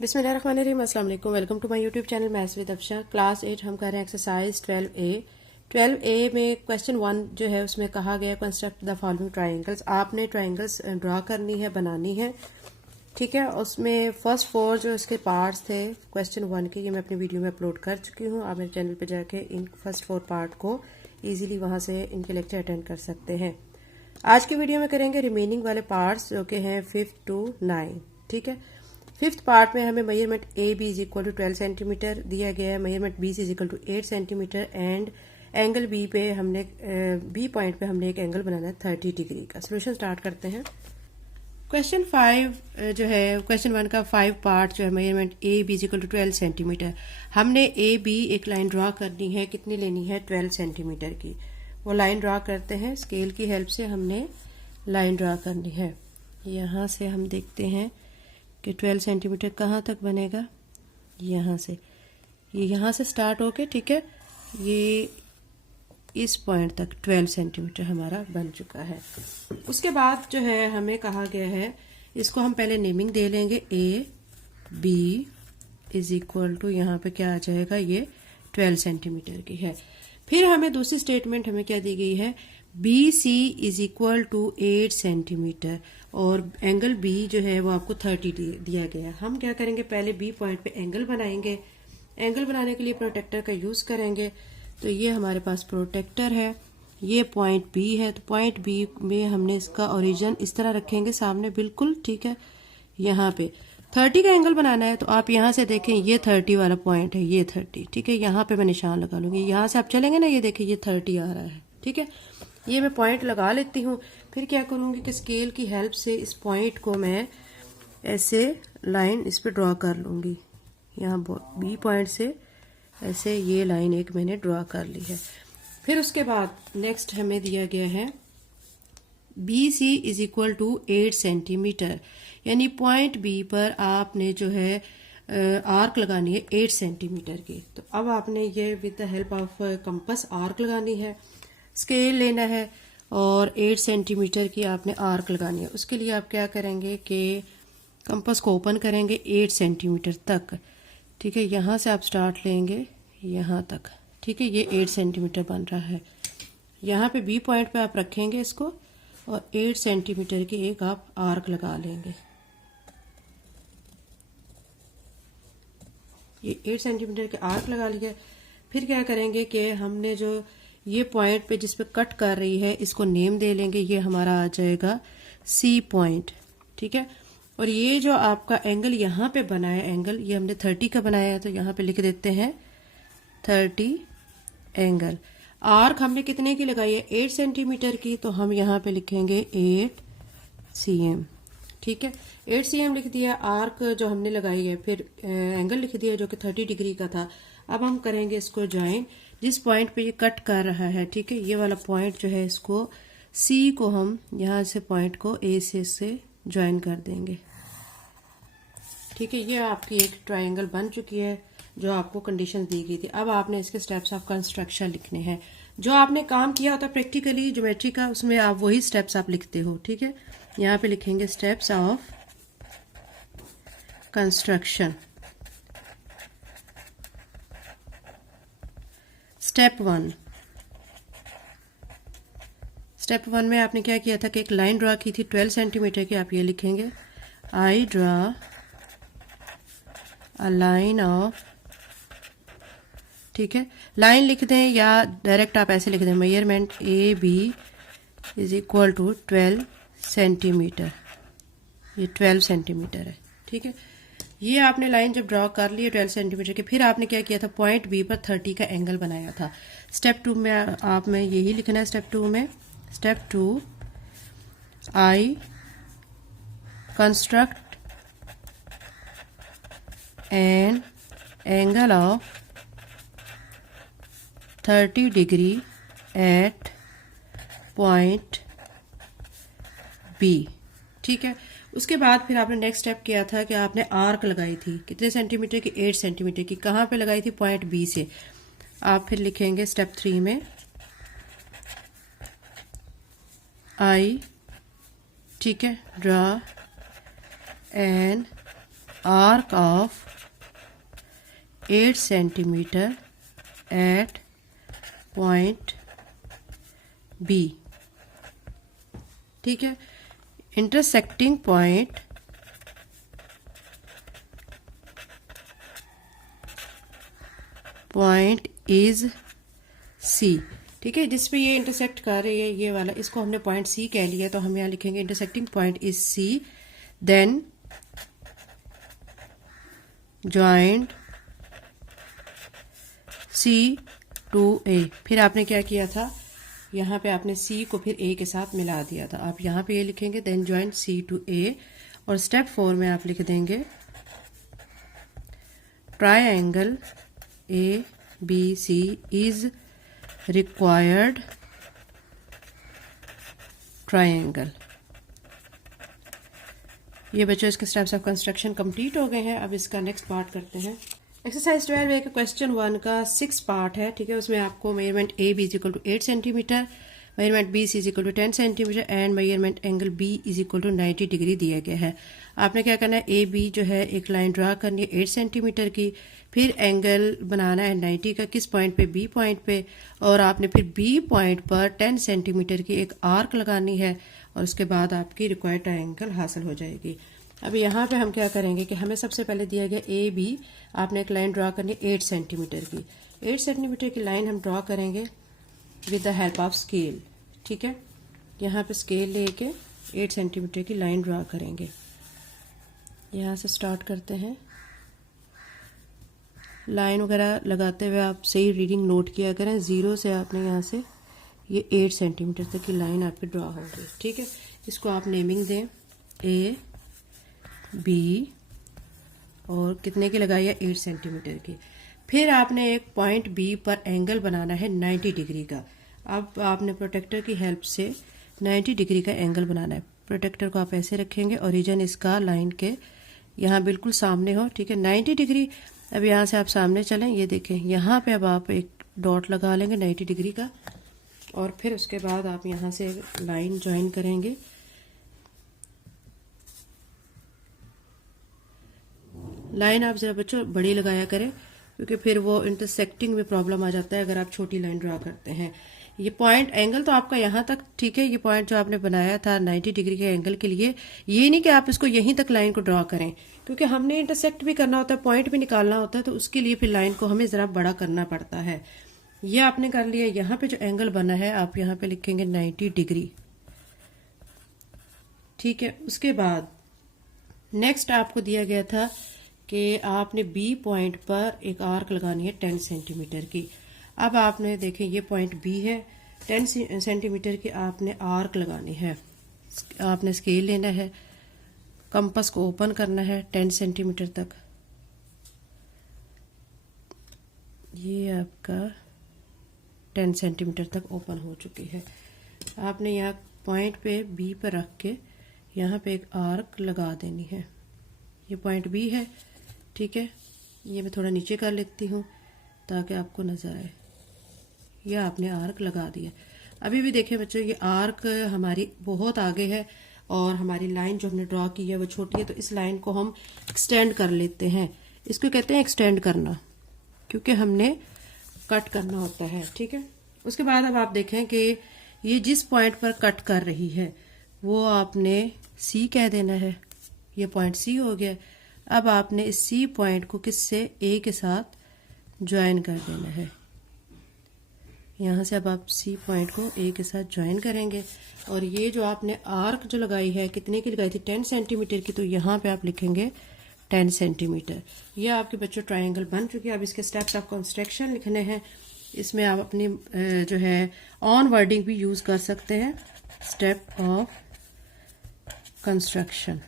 बिस्मिल्लाहिर्रहमानिर्रहीम, अस्सलाम वालेकुम। Welcome to my YouTube channel maths with Afsha. Class 8 हम कर रहे हैं एक्सरसाइज 12A में क्वेश्चन 1 जो है उसमें कहा गया कंस्ट्रक्ट द फॉलोइंग ट्रायंगल्स। आपने ट्रायंगल्स ड्रा करनी है, बनानी है, ठीक है। उसमें फर्स्ट 4 जो इसके पार्ट्स थे क्वेश्चन 1 के, ये मैं अपनी वीडियो में अपलोड कर चुकी हूँ। आप मेरे चैनल पर जाके इन फर्स्ट 4 पार्ट को ईजिली वहाँ से इनके लेक्चर अटेंड कर सकते हैं। आज की वीडियो में करेंगे रिमेनिंग वाले पार्ट्स जो कि हैं 5 to 9, ठीक है। फिफ्थ पार्ट में हमें measurement A B is equal to 12 centimetre दिया गया है, measurement B is equal to 8 centimetre and angle B पे हमने बी पॉइंट पे हमने एक एंगल बनाना है 30 डिग्री का। सोल्यूशन स्टार्ट करते हैं। क्वेश्चन 5 जो है क्वेश्चन 1 का 5 पार्ट जो है measurement A B is equal to 12 centimetre. हमने ए बी एक लाइन ड्रा करनी है, कितनी लेनी है 12 सेंटीमीटर की। वो लाइन ड्रा करते हैं, स्केल की हेल्प से हमने लाइन ड्रा करनी है। यहाँ से हम देखते हैं कि 12 सेंटीमीटर कहाँ तक बनेगा, यहाँ से, ये यहाँ से स्टार्ट होके, ठीक है, ये इस पॉइंट तक 12 सेंटीमीटर हमारा बन चुका है। उसके बाद जो है हमें कहा गया है, इसको हम पहले नेमिंग दे लेंगे। A B is equal to यहाँ पे क्या आ जाएगा, ये 12 सेंटीमीटर की है। फिर हमें दूसरी स्टेटमेंट हमें क्या दी गई है, B C is equal to 8 centimetre और एंगल बी जो है वो आपको 30 दिया गया है। हम क्या करेंगे, पहले बी पॉइंट पे एंगल बनाएंगे। एंगल बनाने के लिए प्रोटेक्टर का यूज करेंगे। तो ये हमारे पास प्रोटेक्टर है, ये पॉइंट बी है। तो पॉइंट बी में हमने इसका ओरिजिन इस तरह रखेंगे सामने, बिल्कुल ठीक है। यहाँ पे 30 का एंगल बनाना है, तो आप यहाँ से देखें, ये 30 वाला पॉइंट है, ये 30, ठीक है। यहाँ पे मैं निशान लगा लूंगी। यहाँ से आप चलेंगे ना, ये देखिए ये 30 आ रहा है, ठीक है। ये मैं पॉइंट लगा लेती हूँ। फिर क्या करूँगी कि स्केल की हेल्प से इस पॉइंट को मैं ऐसे लाइन इस पे ड्रॉ कर लूँगी। यहाँ बी पॉइंट से ऐसे ये लाइन एक मैंने ड्रॉ कर ली है। फिर उसके बाद नेक्स्ट हमें दिया गया है B C is equal to 8 centimetre, यानी पॉइंट बी पर आपने जो है आर्क लगानी है 8 सेंटीमीटर की। तो अब आपने ये with the help of compass arc लगानी है, स्केल लेना है और 8 सेंटीमीटर की आपने आर्क लगानी है। उसके लिए आप क्या करेंगे कि कंपास को ओपन करेंगे 8 सेंटीमीटर तक, ठीक है। यहाँ से आप स्टार्ट लेंगे यहाँ तक, ठीक है। ये 8 सेंटीमीटर बन रहा है। यहाँ पे बी पॉइंट पे आप रखेंगे इसको और 8 सेंटीमीटर की एक आप आर्क लगा लेंगे। ये 8 सेंटीमीटर के आर्क लगा लिया। फिर क्या करेंगे कि हमने जो ये पॉइंट पे जिस पे कट कर रही है इसको नेम दे लेंगे। ये हमारा आ जाएगा सी पॉइंट, ठीक है। और ये जो आपका एंगल यहाँ पे बना है, एंगल ये हमने 30 का बनाया है, तो यहाँ पे लिख देते हैं 30 एंगल। आर्क हमने कितने की लगाई है, 8 सेंटीमीटर की, तो हम यहाँ पे लिखेंगे 8 cm, ठीक है। 8 cm लिख दिया। आर्क जो हमने लगाई है, फिर एंगल लिख दिया जो कि 30 डिग्री का था। अब हम करेंगे इसको ज्वाइन, जिस पॉइंट पे ये कट कर रहा है, ठीक है। ये वाला पॉइंट जो है, इसको सी को हम यहाँ से पॉइंट को ए से ज्वाइन कर देंगे, ठीक है। ये आपकी एक ट्रायंगल बन चुकी है जो आपको कंडीशन दी गई थी। अब आपने इसके स्टेप्स ऑफ कंस्ट्रक्शन लिखने हैं। जो आपने काम किया होता प्रैक्टिकली ज्योमेट्री का, उसमें आप वही स्टेप्स आप लिखते हो, ठीक है। यहाँ पे लिखेंगे steps of construction. Step 1। Step 1 में आपने क्या किया था कि एक लाइन ड्रा की थी 12 सेंटीमीटर की। आप ये लिखेंगे, I draw a line of, ठीक है। लाइन लिख दें या डायरेक्ट आप ऐसे लिख दें, measurement A B is equal to 12 centimetre. ये 12 सेंटीमीटर है, ठीक है। ये आपने लाइन जब ड्रॉ कर ली है 12 सेंटीमीटर की, फिर आपने क्या किया था, पॉइंट बी पर 30 का एंगल बनाया था। स्टेप 2 में आप में यही लिखना है। स्टेप 2 में, step 2, I construct an angle of 30 degree at point B, ठीक है। उसके बाद फिर आपने नेक्स्ट स्टेप किया था कि आपने आर्क लगाई थी कितने सेंटीमीटर की, 8 सेंटीमीटर की। कहाँ पे लगाई थी, पॉइंट बी से। आप फिर लिखेंगे स्टेप 3 में, आई, ठीक है, draw N arc of 8 centimeter at point B. ठीक है, intersecting point is C. ठीक है, जिस पे ये इंटरसेक्ट कर रही है ये वाला, इसको हमने पॉइंट सी कह लिया, तो हम यहाँ लिखेंगे intersecting point is C, then joint C to A. फिर आपने क्या किया था, यहाँ पे आपने सी को फिर ए के साथ मिला दिया था, आप यहाँ पे ये लिखेंगे then joint C to A. और स्टेप 4 में आप लिख देंगे triangle A B C is required triangle. ये बच्चों इसके स्टेप्स ऑफ कंस्ट्रक्शन कंप्लीट हो गए हैं। अब इसका नेक्स्ट पार्ट करते हैं। एक्सरसाइज 12 का क्वेश्चन 1 का 6 पार्ट है। ठीक है, उसमें आपको measurement A B is equal to 8 centimetre, measurement B C is equal to 10 centimetre and measurement angle B is equal to 90 degree दिया गया है। आपने क्या करना है, ए बी जो है एक लाइन ड्रा करनी है 8 सेंटीमीटर की, फिर एंगल बनाना है 90 का, किस पॉइंट पे, बी पॉइंट पे, और आपने फिर बी पॉइंट पर 10 सेंटीमीटर की एक आर्क लगानी है और उसके बाद आपकी रिक्वायर्ड ट्रायंगल हासिल हो जाएगी। अब यहाँ पे हम क्या करेंगे कि हमें सबसे पहले दिया गया ए बी, आपने एक लाइन ड्रा करनी है 8 सेंटीमीटर की। 8 सेंटीमीटर की लाइन हम ड्रा करेंगे with the help of scale. ठीक है, यहाँ पे स्केल लेके 8 सेंटीमीटर की लाइन ड्रा करेंगे। यहाँ से स्टार्ट करते हैं। लाइन वगैरह लगाते हुए आप सही रीडिंग नोट किया करें। 0 से आपने यहाँ से ये 8 सेंटीमीटर तक की लाइन आपकी ड्रा होगी। ठीक है, इसको आप नेमिंग दें ए बी, और कितने की लगाई है, 8 सेंटीमीटर की। फिर आपने एक पॉइंट बी पर एंगल बनाना है 90 डिग्री का। अब आपने प्रोटेक्टर की हेल्प से 90 डिग्री का एंगल बनाना है। प्रोटेक्टर को आप ऐसे रखेंगे, ओरिजिन इसका लाइन के यहाँ बिल्कुल सामने हो। ठीक है, 90 डिग्री। अब यहाँ से आप सामने चलें, ये देखें यहाँ पे अब आप एक डॉट लगा लेंगे 90 डिग्री का, और फिर उसके बाद आप यहाँ से लाइन ज्वाइन करेंगे। लाइन आप जरा बच्चों बड़ी लगाया करें, क्योंकि फिर वो इंटरसेक्टिंग में प्रॉब्लम आ जाता है अगर आप छोटी लाइन ड्रा करते हैं। ये पॉइंट एंगल तो आपका यहाँ तक ठीक है, ये पॉइंट जो आपने बनाया था 90 डिग्री के एंगल के लिए, ये नहीं कि आप इसको यहीं तक लाइन को ड्रा करें, क्योंकि हमने इंटरसेक्ट भी करना होता है, पॉइंट भी निकालना होता है, तो उसके लिए फिर लाइन को हमें जरा बड़ा करना पड़ता है। ये आपने कर लिया। यहाँ पे जो एंगल बना है आप यहाँ पे लिखेंगे 90 डिग्री। ठीक है, उसके बाद नेक्स्ट आपको दिया गया था कि आपने बी पॉइंट पर एक आर्क लगानी है 10 सेंटीमीटर की। अब आपने देखें ये पॉइंट बी है, 10 सेंटीमीटर की आपने आर्क लगानी है। आपने स्केल लेना है, कंपास को ओपन करना है 10 सेंटीमीटर तक। ये आपका 10 सेंटीमीटर तक ओपन हो चुकी है। आपने यहाँ पॉइंट पे बी पर रख के यहाँ पे एक आर्क लगा देनी है। ये पॉइंट बी है। ठीक है, ये मैं थोड़ा नीचे कर लेती हूँ ताकि आपको नजर आए। यह आपने आर्क लगा दिया। अभी भी देखें बच्चों, ये आर्क हमारी बहुत आगे है और हमारी लाइन जो हमने ड्रॉ की है वो छोटी है, तो इस लाइन को हम एक्सटेंड कर लेते हैं। इसको कहते हैं एक्सटेंड करना, क्योंकि हमने कट करना होता है। ठीक है, उसके बाद अब आप देखें कि ये जिस पॉइंट पर कट कर रही है वो आपने सी कह देना है। ये पॉइंट सी हो गया। अब आपने इस सी पॉइंट को किससे, ए के साथ ज्वाइन कर देना है। यहाँ से अब आप सी पॉइंट को ए के साथ ज्वाइन करेंगे, और ये जो आपने आर्क जो लगाई है कितने की लगाई थी, 10 सेंटीमीटर की, तो यहाँ पे आप लिखेंगे 10 सेंटीमीटर। यह आपके बच्चों ट्रायंगल बन चुकी है। अब इसके स्टेप्स ऑफ कंस्ट्रक्शन लिखने हैं। इसमें आप अपनी जो है ऑन वर्डिंग भी यूज कर सकते हैं। Step of construction.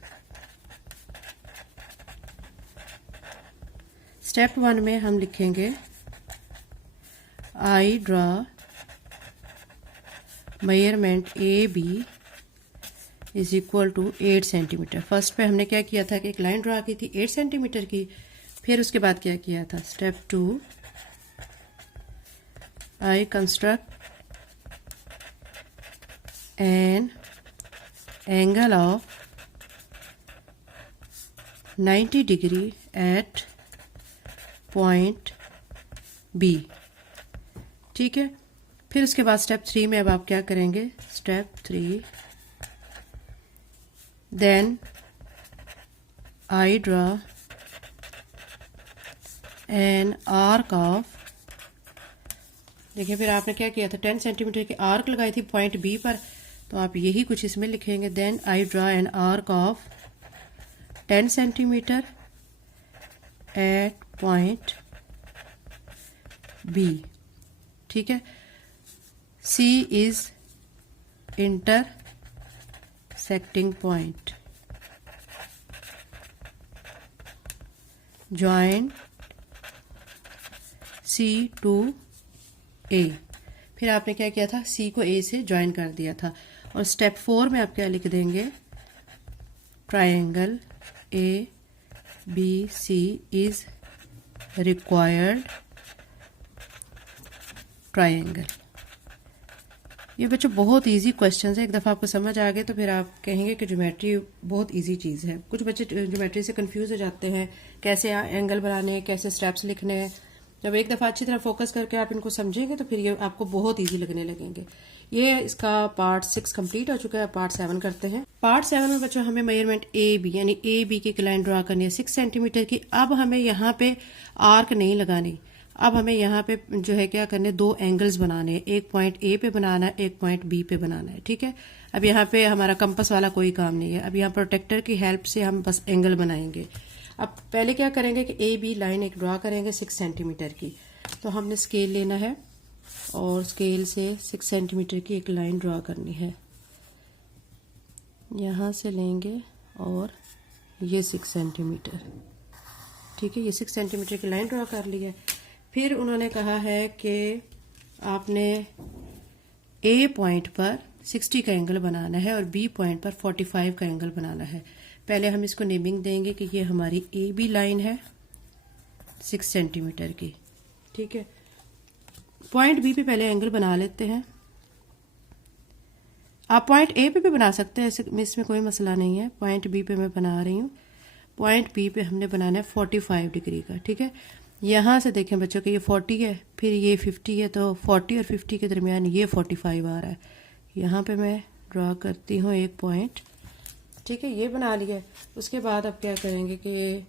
स्टेप 1 में हम लिखेंगे I draw measurement A B is equal to 8 centimetre. First पे हमने क्या किया था कि एक लाइन ड्रा की थी 8 सेंटीमीटर की। फिर उसके बाद क्या किया था, step 2 I construct an angle of 90 degree at point B. ठीक है, फिर उसके बाद स्टेप 3 में अब आप क्या करेंगे, step 3 then I draw an arc of, देखिए फिर आपने क्या किया था, 10 सेंटीमीटर की आर्क लगाई थी पॉइंट बी पर, तो आप यही कुछ इसमें लिखेंगे। Then I draw an arc of 10 centimetre at point B. ठीक है, C is intersecting point, join C to A. फिर आपने क्या किया था, सी को ए से ज्वाइन कर दिया था। और स्टेप 4 में आप क्या लिख देंगे, triangle A B C is required triangle. ये बच्चों बहुत इजी क्वेश्चन है, एक दफ़ा आपको समझ आ गए तो फिर आप कहेंगे कि ज्योमेट्री बहुत इजी चीज़ है। कुछ बच्चे ज्योमेट्री से कंफ्यूज हो जाते हैं, कैसे एंगल बनाने हैं, कैसे स्टेप्स लिखने हैं। जब एक दफ़ा अच्छी तरह फोकस करके आप इनको समझेंगे तो फिर ये आपको बहुत इजी लगने लगेंगे। ये इसका पार्ट 6 कंप्लीट हो चुका है, पार्ट 7 करते हैं। पार्ट 7 में बच्चों हमें मेजरमेंट ए बी यानी ए बी की लाइन ड्रा करनी है 6 सेंटीमीटर की। अब हमें यहाँ पे आर्क नहीं लगानी, अब हमें यहाँ पे जो है क्या करने, 2 एंगल्स बनाने हैं, एक पॉइंट ए पे बनाना है, एक पॉइंट बी पे बनाना है। ठीक है, अब यहाँ पे हमारा कंपास वाला कोई काम नहीं है, अब यहाँ प्रोटेक्टर की हेल्प से हम बस एंगल बनाएंगे। अब पहले क्या करेंगे कि ए बी लाइन एक ड्रा करेंगे 6 सेंटीमीटर की। तो हमने स्केल लेना है और स्केल से 6 सेंटीमीटर की एक लाइन ड्रा करनी है, यहाँ से लेंगे और ये 6 सेंटीमीटर। ठीक है, ये 6 सेंटीमीटर की लाइन ड्रा कर ली है। फिर उन्होंने कहा है कि आपने ए पॉइंट पर 60 का एंगल बनाना है और बी पॉइंट पर 45 का एंगल बनाना है। पहले हम इसको नेमिंग देंगे कि ये हमारी ए बी लाइन है 6 सेंटीमीटर की। ठीक है, पॉइंट बी पे पहले एंगल बना लेते हैं। आप पॉइंट ए पे भी बना सकते हैं, इसमें कोई मसला नहीं है। पॉइंट बी पे मैं बना रही हूँ, पॉइंट बी पे हमने बनाना है 45 डिग्री का। ठीक है, यहाँ से देखें बच्चों कि ये 40 है, फिर ये 50 है, तो 40 और 50 के दरमियान ये 45 आ रहा है। यहाँ पे मैं ड्रा करती हूँ एक पॉइंट। ठीक है, ये बना लिया। उसके बाद अब क्या करेंगे कि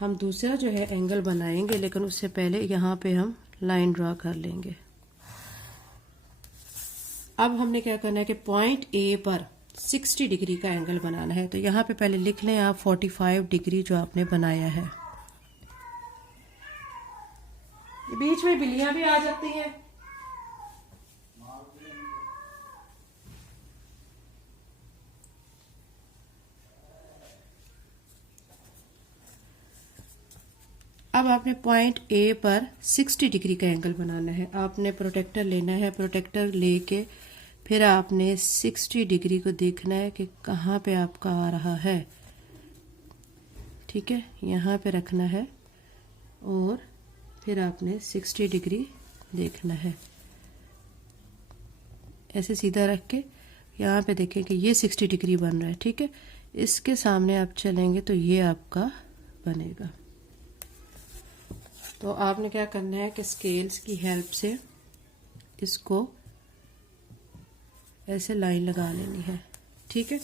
हम दूसरा जो है एंगल बनाएंगे, लेकिन उससे पहले यहाँ पे हम लाइन ड्रा कर लेंगे। अब हमने क्या करना है कि पॉइंट ए पर 60 डिग्री का एंगल बनाना है। तो यहाँ पे पहले लिख लें आप 45 डिग्री जो आपने बनाया है। बीच में बिल्लियां भी आ जाती हैं। अब आपने पॉइंट ए पर 60 डिग्री का एंगल बनाना है। आपने प्रोटेक्टर लेना है, प्रोटेक्टर लेके फिर आपने 60 डिग्री को देखना है कि कहाँ पे आपका आ रहा है। ठीक है, यहाँ पे रखना है और फिर आपने 60 डिग्री देखना है। ऐसे सीधा रख के यहाँ पे देखें कि ये 60 डिग्री बन रहा है। ठीक है, इसके सामने आप चलेंगे तो ये आपका बनेगा। तो आपने क्या करना है कि स्केल्स की हेल्प से इसको ऐसे लाइन लगा लेनी है। ठीक है,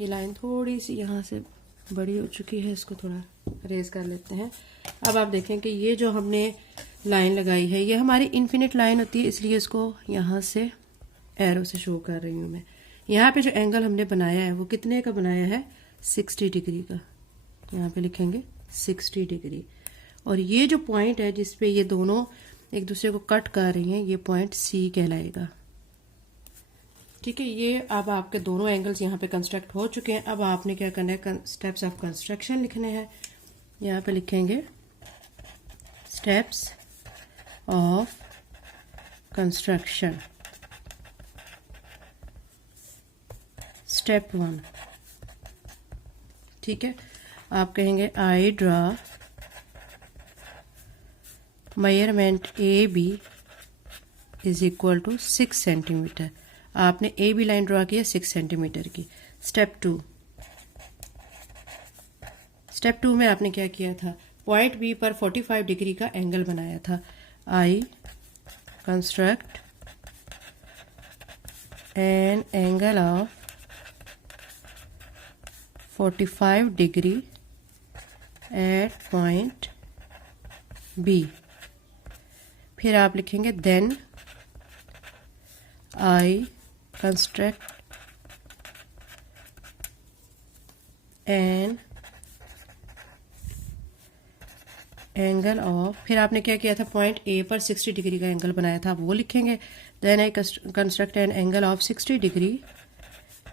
ये लाइन थोड़ी सी यहाँ से बड़ी हो चुकी है, इसको थोड़ा रेज कर लेते हैं। अब आप देखें कि ये जो हमने लाइन लगाई है ये हमारी इन्फिनिट लाइन होती है, इसलिए इसको यहाँ से एरो से शो कर रही हूँ मैं। यहाँ पे जो एंगल हमने बनाया है वो कितने का बनाया है, 60 डिग्री का। यहाँ पे लिखेंगे 60 डिग्री। और ये जो पॉइंट है जिसपे ये दोनों एक दूसरे को कट कर रही हैं, ये पॉइंट सी कहलाएगा। ठीक है, ये अब आपके दोनों एंगल्स यहाँ पे कंस्ट्रक्ट हो चुके हैं। अब आपने क्या करना है, स्टेप्स ऑफ कंस्ट्रक्शन लिखने हैं। यहाँ पे लिखेंगे स्टेप्स ऑफ कंस्ट्रक्शन। स्टेप 1। ठीक है, आप कहेंगे I draw measurement A B is equal to 6 centimetre. आपने ए बी लाइन ड्रा किया 6 सेंटीमीटर की। स्टेप 2, स्टेप 2 में आपने क्या किया था, पॉइंट बी पर 45 डिग्री का एंगल बनाया था। I construct an angle of 45 degree at point B. फिर आप लिखेंगे then I construct an angle of, फिर आपने क्या किया था, पॉइंट ए पर 60 डिग्री का एंगल बनाया था, आप वो लिखेंगे। Then I construct an angle of 60 degree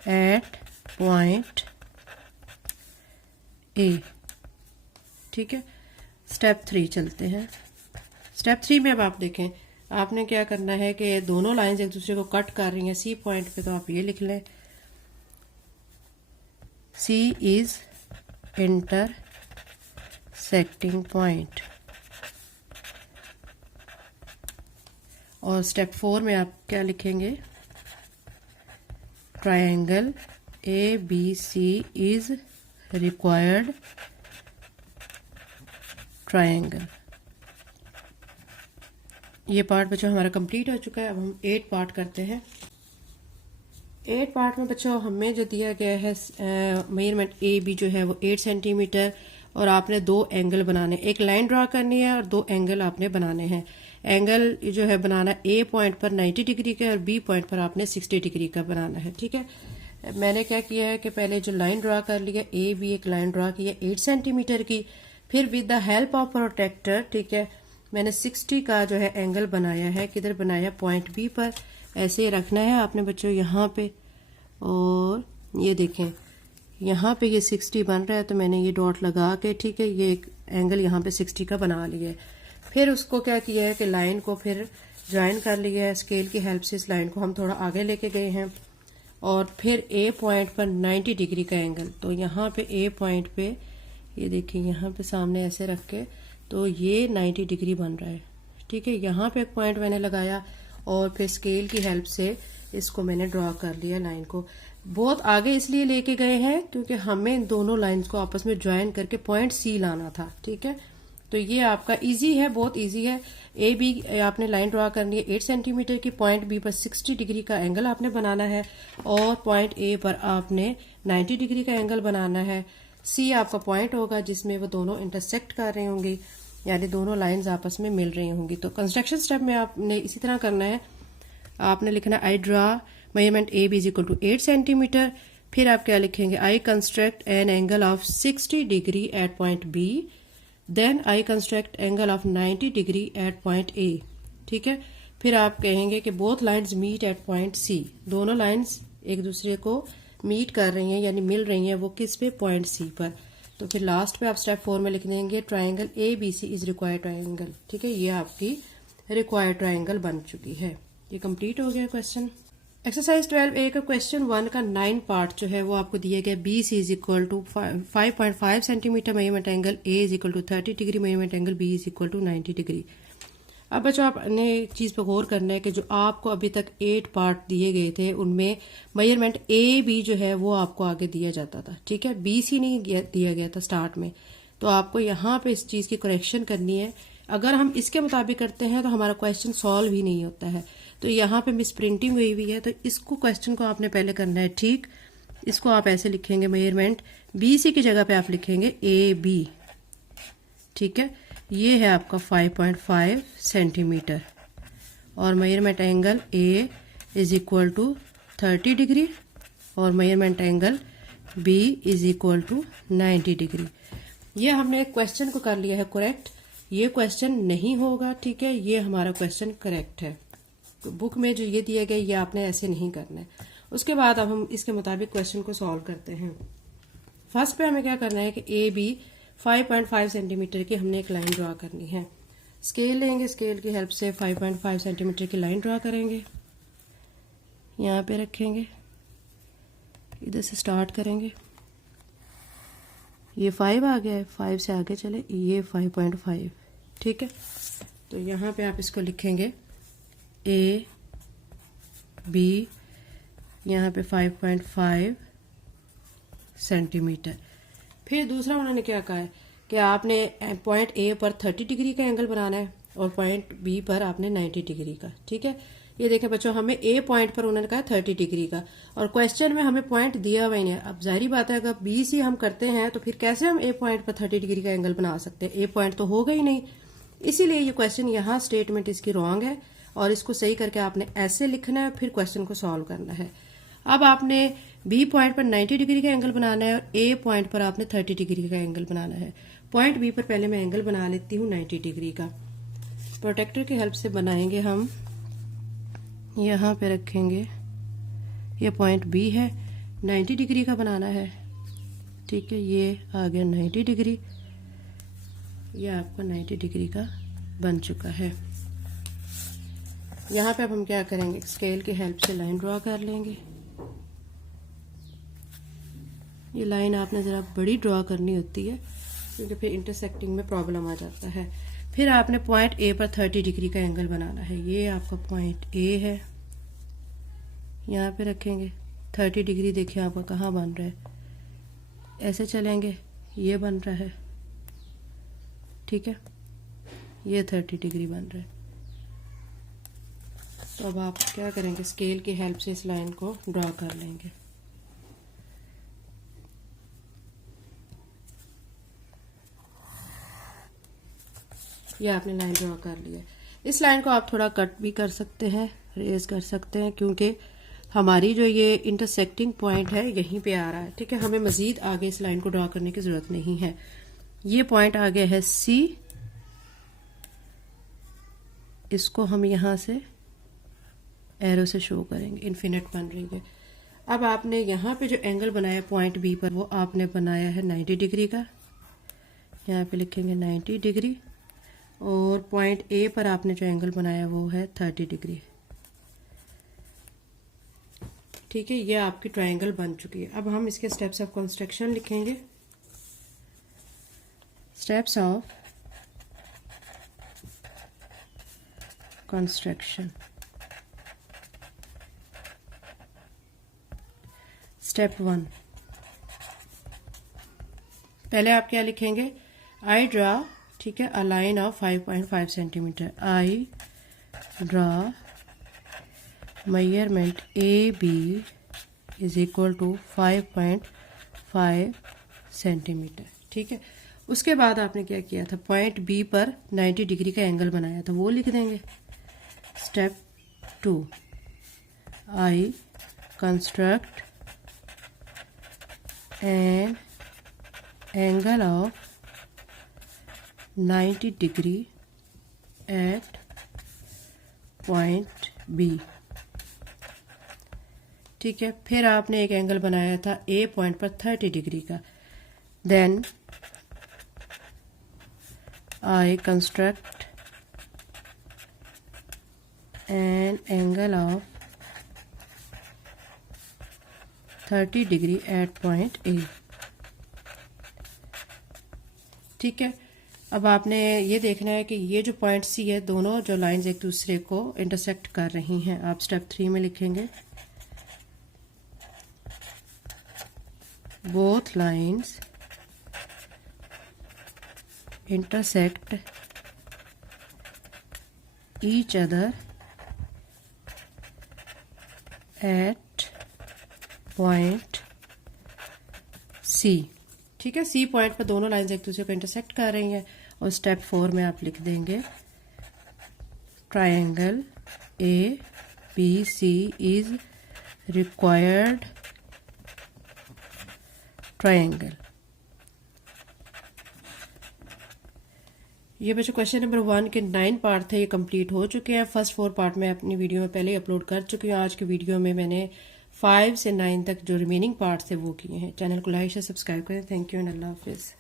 at point A. ठीक है, स्टेप 3 चलते हैं। स्टेप 3 में अब आप देखें, आपने क्या करना है कि दोनों लाइंस एक दूसरे को कट कर रही हैं सी पॉइंट पे, तो आप ये लिख लें सी इज इंटरसेक्टिंग पॉइंट। और स्टेप 4 में आप क्या लिखेंगे, triangle A B C is required triangle. ये पार्ट बच्चों हमारा कंप्लीट हो चुका है। अब हम 8 पार्ट करते हैं। 8 पार्ट में बच्चों हमें जो दिया गया है मेजरमेंट ए बी जो है वो 8 सेंटीमीटर, और आपने 2 एंगल बनाने, एक लाइन ड्रा करनी है और 2 एंगल आपने बनाने हैं। एंगल जो है बनाना ए पॉइंट पर 90 डिग्री का और बी पॉइंट पर आपने 60 डिग्री का बनाना है। ठीक है, मैंने क्या किया है कि पहले जो लाइन ड्रा कर लिया ए बी, एक लाइन ड्रा की है 8 सेंटीमीटर की, फिर with the help of protractor, ठीक है, मैंने 60 का जो है एंगल बनाया है। किधर बनाया, पॉइंट बी पर। ऐसे रखना है आपने बच्चों यहाँ पे, और ये देखें यहाँ पे ये 60 बन रहा है, तो मैंने ये डॉट लगा के, ठीक है, ये एक एंगल यहाँ पे 60 का बना लिया है। फिर उसको क्या किया है कि लाइन को फिर ज्वाइन कर लिया है स्केल की हेल्प से। इस लाइन को हम थोड़ा आगे लेके गए हैं, और फिर ए पॉइंट पर 90 डिग्री का एंगल, तो यहाँ पे ए पॉइंट पे ये देखिए यहाँ पे सामने ऐसे रख के, तो ये 90 डिग्री बन रहा है। ठीक है, यहाँ पे एक पॉइंट मैंने लगाया और फिर स्केल की हेल्प से इसको मैंने ड्रॉ कर लिया लाइन को। बहुत आगे इसलिए लेके गए हैं क्योंकि हमें इन दोनों लाइंस को आपस में ज्वाइन करके पॉइंट सी लाना था। ठीक है, तो ये आपका इजी है, बहुत इजी है। ए बी आपने लाइन ड्रॉ करनी है 8 सेंटीमीटर की, पॉइंट बी पर 60 डिग्री का एंगल आपने बनाना है, और पॉइंट ए पर आपने 90 डिग्री का एंगल बनाना है। सी आपका पॉइंट होगा जिसमें वो दोनों इंटरसेक्ट कर रहे होंगे, यानी दोनों लाइंस आपस में मिल रही होंगी। तो कंस्ट्रक्शन स्टेप में आपने इसी तरह करना है। आपने लिखना I draw measurement A B is equal to 8 centimetre. फिर आप क्या लिखेंगे, I construct an angle of 60 degree at point B, then I construct angle of 90 degree at point A. ठीक है, फिर आप कहेंगे कि both lines meet at point C. दोनों लाइंस एक दूसरे को मीट कर रही हैं, यानी मिल रही हैं, वो किस पे, पॉइंट सी पर। तो फिर लास्ट पे आप स्टेप 4 में लिख देंगे triangle A B C is required triangle. ठीक है, ये आपकी रिक्वायर्ड ट्राइंगल बन चुकी है। ये कंप्लीट हो गया क्वेश्चन। एक्सरसाइज 12A का क्वेश्चन 1 का 9 पार्ट जो है वो आपको दिया गया। B C is equal to 5.5 centimetre measurement angle, A is equal to 30 degree measurement angle, B is equal to 90 degree. अब बच्चों आपने एक चीज़ पर गौर करना है कि जो आपको अभी तक 8 पार्ट दिए गए थे उनमें मेजरमेंट ए बी जो है वो आपको आगे दिया जाता था। ठीक है, बी सी नहीं दिया गया था स्टार्ट में, तो आपको यहाँ पे इस चीज़ की करेक्शन करनी है। अगर हम इसके मुताबिक करते हैं तो हमारा क्वेश्चन सॉल्व ही नहीं होता है। तो यहाँ पे मिस प्रिंटिंग हुई हुई है, तो इसको क्वेश्चन को आपने पहले करना है ठीक। इसको आप ऐसे लिखेंगे, मेजरमेंट बी सी की जगह पे आप लिखेंगे ए बी। ठीक है, ये है आपका 5.5 सेंटीमीटर, और measurement angle A is equal to 30 degree, और measurement angle B is equal to 90 degree. ये हमने क्वेश्चन को कर लिया है करेक्ट। ये क्वेश्चन नहीं होगा, ठीक है, ये हमारा क्वेश्चन करेक्ट है। तो बुक में जो ये दिया गया ये आपने ऐसे नहीं करना है। उसके बाद अब हम इसके मुताबिक क्वेश्चन को सॉल्व करते हैं। फर्स्ट पे हमें क्या करना है कि ए बी 5.5 सेंटीमीटर की हमने एक लाइन ड्रा करनी है। स्केल लेंगे, स्केल की हेल्प से 5.5 सेंटीमीटर की लाइन ड्रा करेंगे, यहाँ पे रखेंगे, इधर से स्टार्ट करेंगे। ये 5 आ गया है, 5 से आगे चले, ये 5.5। ठीक है, तो यहाँ पे आप इसको लिखेंगे ए बी, यहाँ पे 5.5 सेंटीमीटर। फिर दूसरा उन्होंने क्या कहा है कि आपने पॉइंट ए पर 30 डिग्री का एंगल बनाना है और पॉइंट बी पर आपने 90 डिग्री का। ठीक है, ये देखें बच्चों, हमें ए पॉइंट पर उन्होंने कहा 30 डिग्री का और क्वेश्चन में हमें पॉइंट दिया हुआ ही नहीं है। अब जाहिर बात है अगर बी सी हम करते हैं तो फिर कैसे हम ए पॉइंट पर 30 डिग्री का एंगल बना सकते हैं, ए पॉइंट तो होगा ही नहीं। इसीलिए ये क्वेश्चन यहाँ स्टेटमेंट इसकी रॉन्ग है और इसको सही करके आपने ऐसे लिखना है, फिर क्वेश्चन को सॉल्व करना है। अब आपने बी पॉइंट पर 90 डिग्री का एंगल बनाना है और ए पॉइंट पर आपने 30 डिग्री का एंगल बनाना है। पॉइंट बी पर पहले मैं एंगल बना लेती हूँ 90 डिग्री का। प्रोटेक्टर की हेल्प से बनाएंगे हम, यहाँ पे रखेंगे, ये पॉइंट बी है, 90 डिग्री का बनाना है। ठीक है, ये आ गया 90 डिग्री, ये आपका 90 डिग्री का बन चुका है। यहाँ पे अब हम क्या करेंगे, स्केल की हेल्प से लाइन ड्रॉ कर लेंगे। ये लाइन आपने ज़रा बड़ी ड्रॉ करनी होती है क्योंकि फिर इंटरसेक्टिंग में प्रॉब्लम आ जाता है। फिर आपने पॉइंट ए पर 30 डिग्री का एंगल बनाना है। ये आपका पॉइंट ए है, यहाँ पे रखेंगे 30 डिग्री। देखिए आपका कहाँ बन रहा है, ऐसे चलेंगे, ये बन रहा है। ठीक है, ये 30 डिग्री बन रहा है। तो अब आप क्या करेंगे, स्केल की हेल्प से इस लाइन को ड्रॉ कर लेंगे। ये आपने लाइन ड्रॉ कर लिया। इस लाइन को आप थोड़ा कट भी कर सकते हैं, रेज कर सकते हैं, क्योंकि हमारी जो ये इंटरसेक्टिंग पॉइंट है यहीं पे आ रहा है। ठीक है, हमें मजीद आगे इस लाइन को ड्रॉ करने की जरूरत नहीं है। ये पॉइंट आ गया है सी, इसको हम यहां से एरो से शो करेंगे, इन्फिनिट बन रही है। अब आपने यहाँ पे जो एंगल बनाया पॉइंट बी पर, वो आपने बनाया है 90 डिग्री का। यहाँ पे लिखेंगे 90 डिग्री और पॉइंट ए पर आपने जो एंगल बनाया वो है 30 डिग्री। ठीक है, ये आपकी ट्रायंगल बन चुकी है। अब हम इसके स्टेप्स ऑफ कंस्ट्रक्शन लिखेंगे। Steps of construction. स्टेप 1, पहले आप क्या लिखेंगे, आई ड्रा, ठीक है, a line of 5.5 centimetre. I draw measurement A B is equal to 5.5 centimetre. ठीक है, उसके बाद आपने क्या किया था, पॉइंट बी पर 90 डिग्री का एंगल बनाया था, वो लिख देंगे। Step 2, I construct an angle of 90 degree at point B. ठीक है, फिर आपने एक एंगल बनाया था ए पॉइंट पर 30 डिग्री का। Then I construct an angle of 30 degree at point A. ठीक है, अब आपने ये देखना है कि ये जो पॉइंट सी है, दोनों जो लाइंस एक दूसरे को इंटरसेक्ट कर रही हैं। आप स्टेप 3 में लिखेंगे, both lines intersect each other at point C। ठीक है, सी पॉइंट पर दोनों लाइंस एक दूसरे को इंटरसेक्ट कर रही हैं। और स्टेप 4 में आप लिख देंगे, triangle A B C is required triangle. ये बच्चों क्वेश्चन नंबर 1 के 9 पार्ट थे, ये कंप्लीट हो चुके हैं। फर्स्ट 4 पार्ट मैं अपनी वीडियो में पहले ही अपलोड कर चुकी हूँ। आज की वीडियो में मैंने 5 से 9 तक जो रिमेनिंग पार्ट थे वो किए हैं। चैनल को लाइक से सब्सक्राइब करें। थैंक यू एंड अल्लाह हाफिज़।